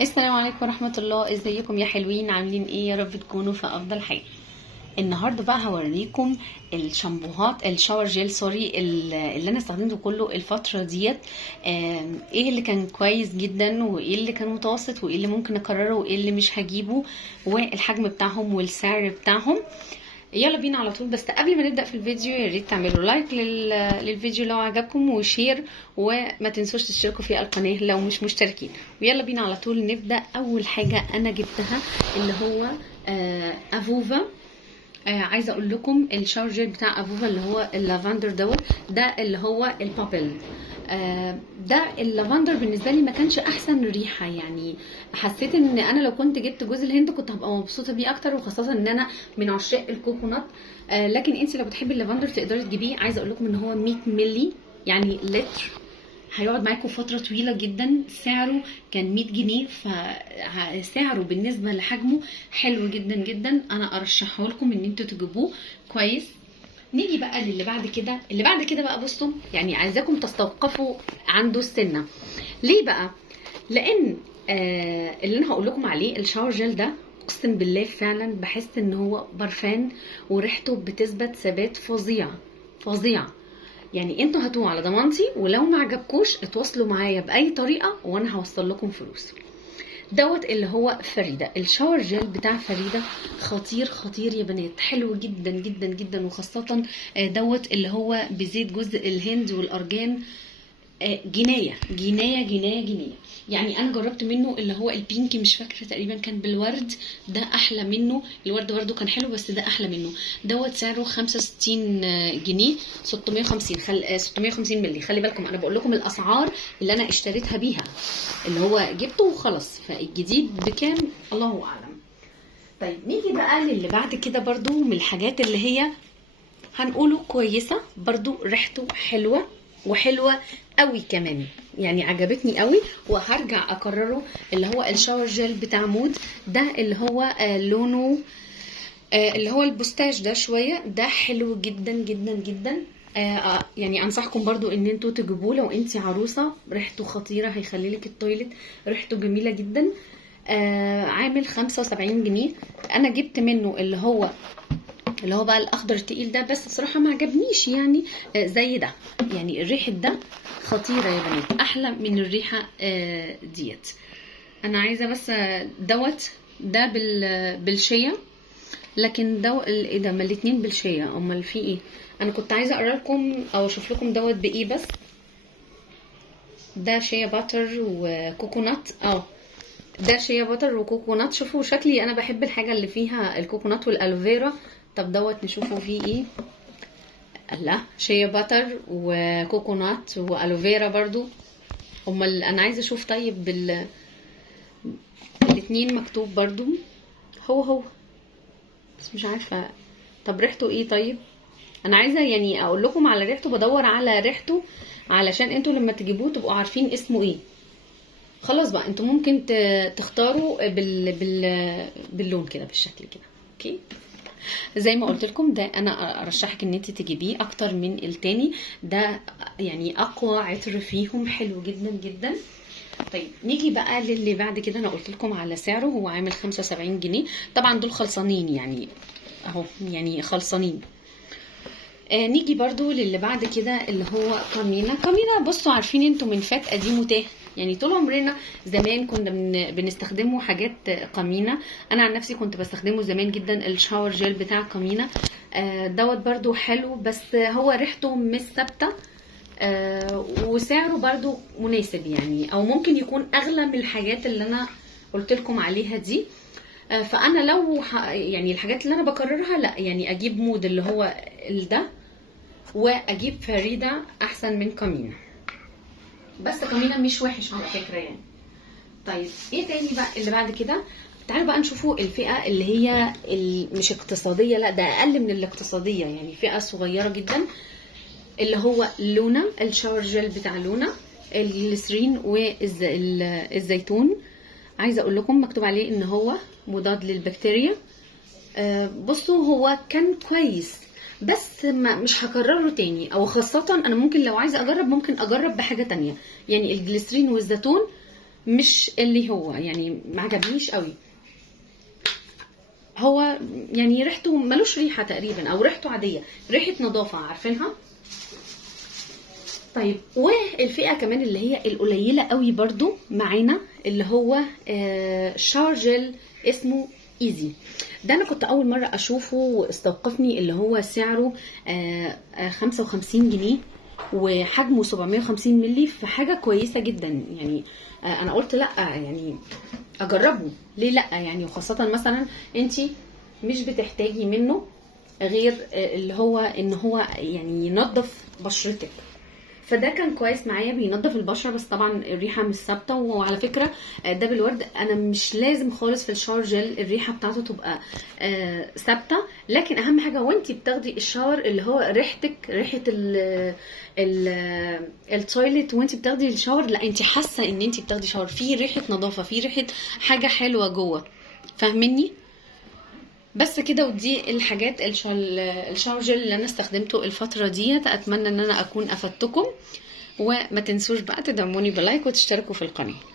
السلام عليكم ورحمة الله. ازيكم يا حلوين؟ عاملين ايه؟ يا رب تكونوا في افضل حال. النهارده بقى هوريكم الشامبوهات الشاور جيل اللي انا استخدمته كله الفترة ديت. ايه اللي كان كويس جدا وايه اللي كان متوسط وايه اللي ممكن اكرره وايه اللي مش هجيبه، والحجم بتاعهم والسعر بتاعهم. يلا بينا على طول. بس قبل ما نبدأ في الفيديو يا ريت تعملوا لايك للفيديو لو عجبكم، وشير، وما تنسوش تشتركوا في القناة لو مش مشتركين. ويلا بينا على طول نبدأ. اول حاجة انا جبتها اللي هو افوفا. عايزه اقول لكم الشاور جيل بتاع افوفا اللي هو اللافندر ده اللي هو البابل. ده اللافندر بالنسبه لي ما كانش احسن ريحه، يعني حسيت ان انا لو كنت جبت جوز الهند كنت هبقى مبسوطه بيه اكتر، وخاصه ان انا من عشاق الكوكونات. لكن انت لو بتحبي اللافندر تقدري تجيبيه. عايزه اقول لكم ان هو 100 ملي، يعني لتر، هيقعد معاكم فترة طويلة جدا. سعره كان 100 جنيه، فسعره بالنسبة لحجمه حلو جدا جدا. انا ارشحه لكم ان انتوا تجيبوه كويس. نيجي بقى للي بعد كده. اللي بعد كده بقى بصوا، يعني عايزاكم تستوقفوا عنده السنة. ليه بقى؟ لان اللي انا هقول لكم عليه الشاور جel ده، اقسم بالله فعلا بحس ان هو برفان، وريحته بتثبت ثبات فظيع فظيع. يعني انتوا هاتوه على ضمانتي، ولو ما عجبكوش اتواصلوا معايا باي طريقه وانا هوصل لكم فلوس. اللي هو فريده. الشاور جيل بتاع فريده خطير خطير يا بنات، حلو جدا جدا جدا، وخاصه اللي هو بزيت جوز الهند والارجان. جنايه جنايه جنايه جنايه. يعني انا جربت منه اللي هو البينكي، مش فاكره، تقريبا كان بالورد. ده احلى منه. الورد برده كان حلو بس ده احلى منه. سعره 65 جنيه. 650 650 مللي. خلي بالكم انا بقول لكم الاسعار اللي انا اشتريتها بيها، اللي هو جبته وخلاص. فالجديد بكام الله اعلم. طيب نيجي بقى للي بعد كده، برضو من الحاجات اللي هي هنقوله كويسه، برضو ريحته حلوه وحلوه قوي كمان، يعني عجبتني قوي وهرجع اكرره. اللي هو الشاور جيل بتاع مود. ده اللي هو لونه اللي هو البوستاج ده شويه. ده حلو جدا جدا جدا. يعني انصحكم برضو ان انتوا تجيبوه لو انتي عروسه. ريحته خطيره، هيخلي لك التويلت. ريحته جميله جدا. عامل 75 جنيه. انا جبت منه اللي هو بقى الاخضر التقيل ده، بس بصراحه ما عجبنيش يعني زي ده. يعني ريحه ده خطيره يا بنات، احلى من الريحه ديت. انا عايزه بس ده بالشيا. لكن ايه ده؟ ما الاتنين بالشيا، امال في ايه؟ انا كنت عايزه اقرا لكم او اشوف لكم بايه. بس ده شيا باتر وكوكونات. ده شيا باتر وكوكونات. شوفوا شكلي، انا بحب الحاجه اللي فيها الكوكونات والالوفيرا. طب نشوفوا فيه ايه. لا، شيا باتر وكوكونات والوفيرا برضو. امال انا عايزه اشوف. طيب الاتنين مكتوب برضو هو بس مش عارفه. طب ريحته ايه؟ طيب انا عايزه يعني اقول لكم على ريحته، بدور على ريحته علشان انتوا لما تجيبوه تبقوا عارفين اسمه ايه. خلاص بقى انتوا ممكن تختاروا باللون كده، بالشكل كده. اوكي، زي ما قلت لكم ده انا ارشحك ان انت تجيبيه اكتر من التاني. ده يعني اقوى عطر فيهم، حلو جدا جدا. طيب نيجي بقى للي بعد كده. انا قلت لكم على سعره، هو عامل 75 جنيه. طبعا دول خلصانين يعني، اهو يعني خلصانين. نيجي برضو للي بعد كده اللي هو كامينا. بصوا، عارفين انتوا من فات قديم وتاه. يعني طول عمرنا زمان كنا بنستخدمه حاجات كامينا. انا عن نفسي كنت بستخدمه زمان جدا، الشاور جيل بتاع كامينا. برضو حلو، بس هو ريحته مش ثابته. وسعره برضو مناسب يعني، او ممكن يكون اغلى من الحاجات اللي انا قلت لكم عليها دي. فانا لو يعني الحاجات اللي انا بكررها، لا يعني اجيب مود اللي هو ده، واجيب فريده احسن من كامينا. بس كامينا مش وحش على فكره يعني. طيب ايه تاني بقى اللي بعد كده؟ تعالوا بقى نشوفوا الفئه اللي هي مش اقتصاديه، لا ده اقل من الاقتصاديه، يعني فئه صغيره جدا. اللي هو لونا، الشاور جيل بتاع لونا، الجليسرين والزيتون. عايزه اقول لكم مكتوب عليه ان هو مضاد للبكتيريا. بصوا هو كان كويس، بس مش هكرره تاني، او خاصة انا ممكن لو عايزة اجرب ممكن اجرب بحاجة تانية. يعني الجليسرين والزيتون مش اللي هو يعني ما عجبنيش قوي. هو يعني ريحته ملوش ريحه تقريبا، او ريحته عاديه، ريحه نظافه عارفينها. طيب والفئه كمان اللي هي القليله قوي برضو معانا، اللي هو شاور جل اسمه ايزي. ده انا كنت اول مره اشوفه واستوقفني، اللي هو سعره 55 جنيه وحجمه 750 مللي، في حاجه كويسه جدا يعني. انا قلت لا يعني اجربه ليه لا يعني، وخاصه مثلا انتي مش بتحتاجي منه غير اللي هو ان هو يعني ينظف بشرتك. فده كان كويس معايا، بينظف البشره، بس طبعا الريحه مش ثابته. وعلى فكره ده بالورد انا مش لازم خالص في الشاور جل الريحه بتاعته تبقى ثابته، لكن اهم حاجه وانتي بتاخدي الشاور اللي هو ريحتك، ريحه التويليت وانتي بتاخدي الشاور، لا انتي حاسه ان انتي بتاخدي شاور، في ريحه نظافه، في ريحه حاجه حلوه جوه. فاهميني؟ بس كده. ودي الحاجات الشاور جل اللي انا استخدمته الفتره ديت. اتمنى ان انا اكون افدتكم، وما تنسوش بقى تدعموني بلايك وتشتركوا في القناه.